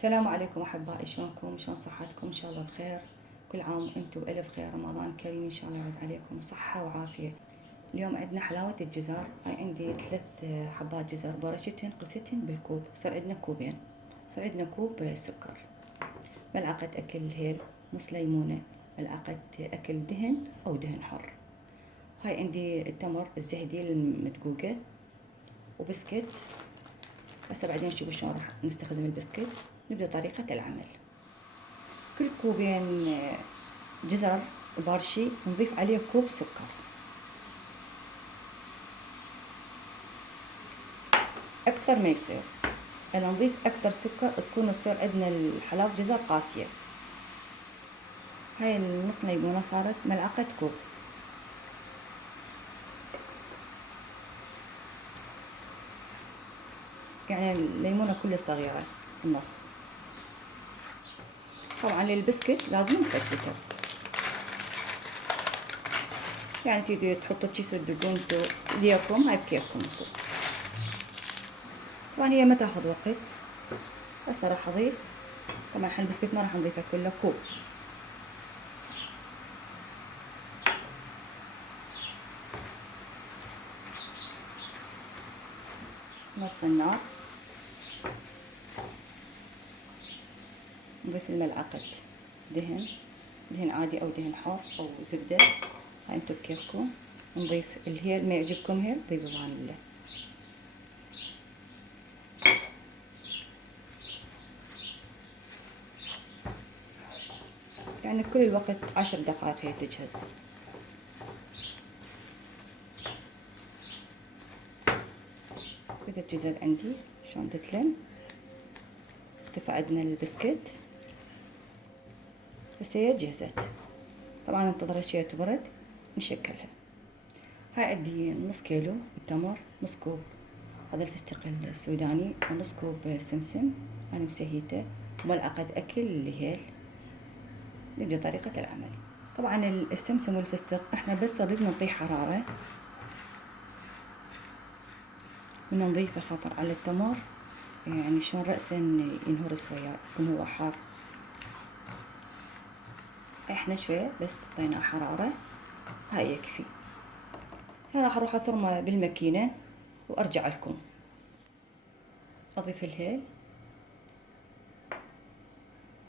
السلام عليكم أحبائي، شلونكم؟ شلون صحتكم؟ إن شاء الله بخير. كل عام وأنتم بألف خير. رمضان كريم إن شاء الله يعود عليكم صحة وعافية. اليوم عندنا حلاوة الجزر. هاي عندي 3 حبات جزر برشتهن قستهن بالكوب. صار عندنا كوبين. صار عندنا كوب سكر، ملعقة أكل هيل، نص ليمونة، ملعقة أكل دهن أو دهن حر. هاي عندي التمر الزهدي المدقوقة وبسكت. هسه بعدين نشوف شلون راح نستخدم البسكت. نبدأ طريقة العمل. كل كوبين جزر بارشي نضيف عليه كوب سكر. أكثر ما يصير، أنا نضيف أكثر سكر تكون تصير عندنا الحلاوة جزر قاسية. هاي النص ليمونة صارت ملعقة كوب. يعني الليمونة كلها صغيرة النص. طبعا البسكت لازم نفتته، يعني تريدوا تحطوا كيس تدقون انتو ليكم، هاي بكيفكم انتو. طبعا هي ما تاخذ وقت. هسه راح اضيف، طبعا احنا البسكت ما راح نضيفه كله، كوب. نص النار. نضيف الملعقة دهن عادي او دهن حار او زبدة، هاي انتو بكيفكم. نضيف الهيل، ما يعجبكم هيل ضيفوا فانيلا. يعني كل الوقت 10 دقائق هي تجهز. كذا الجزر عندي شلون تتلن. ارتفع عندنا البسكت. بس هي جهزت. طبعا انتظرت شوية تبرد نشكلها. هاي عندي نص كيلو التمر، نص كوب هذا الفستق السوداني، ونص كوب سمسم انا مسهيته، وملعقة اكل الهيل. نبدأ طريقة العمل. طبعا السمسم والفستق احنا بس نريد نعطيه حرارة، من نضيفه خاطر على التمر يعني شلون رأسا ينهرس وياه يكون هو حار. احنا شوية بس طينا حرارة، هاي يكفي. راح اروح اثرمه بالماكينة وارجع لكم. اضيف الهيل،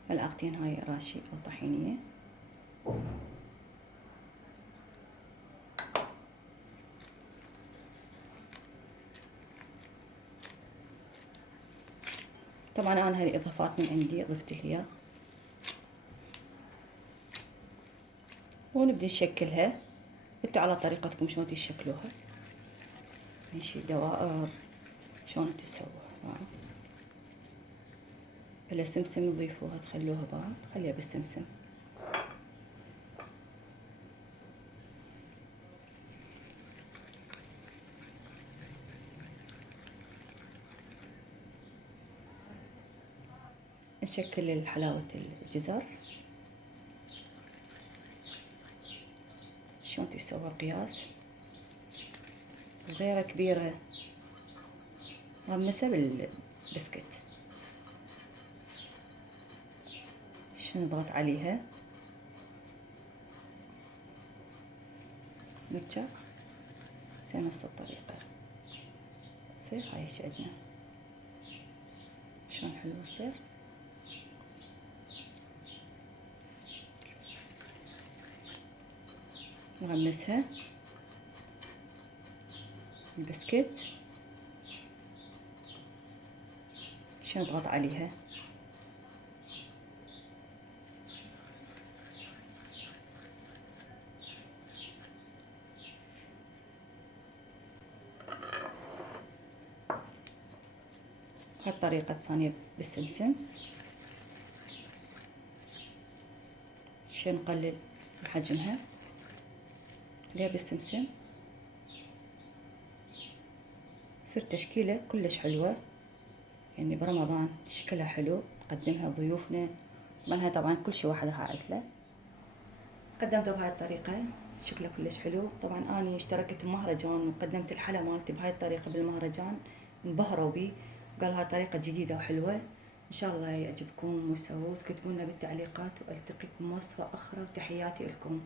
ملعقتين هاي راشي او طحينية، طبعا انا هاي الاضافات من عندي ضفت لها. ونبدأ نشكلها انتوا على طريقتكم شلون تشكلوها. نشيل دوائر شلون تسووها. بلا سمسم نضيفوها، تخلوها بان، خليها بالسمسم. نشكل حلاوة الجزر شلون تسوى قياس. صغيرة كبيرة غمسها بالبسكت. شنو نضغط عليها نرجع زي نفس الطريقة. تصير هاي ايش عندنا شلون حلو تصير. نغمسها البسكت. شنو نضغط عليها. هاي الطريقة الثانية بالسمسم. شنو نقلل حجمها ليه بالسمسم. تصير تشكيلة كلش حلوة، يعني برمضان شكلها حلو نقدمها لضيوفنا. منها طبعا كل شي واحد راح اعزله. قدمته بهاي الطريقة شكله كلش حلو. طبعا اني اشتركت بمهرجان وقدمت الحلا مالتي بهاي الطريقة بالمهرجان، انبهروا بي، قالوا هاي طريقة جديدة وحلوة. إن شاء الله يعجبكم وسووا وتكتبوا لنا بالتعليقات، وألتقيكم وصفة أخرى وتحياتي لكم.